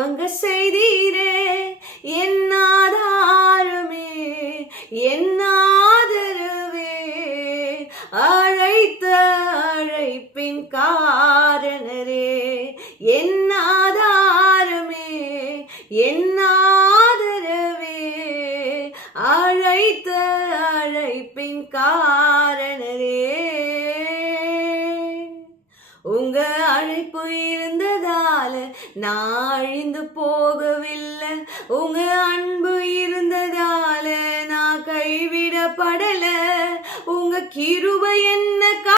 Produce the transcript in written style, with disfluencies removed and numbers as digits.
துவங்க செய்தீரே என் ஆதாரமே என் ஆதரவே அழைத்த அழைப்பின் காரணரே என் ஆதாரமே என் ஆதரவே அழைத்த அழைப்பின் காரணரே உங்க அழைப்பு இருந்ததால நான் அழிந்து போகவில்லை உங்க அன்பு இருந்ததால நான் கைவிடப்படல உங்க கிருபை என்ன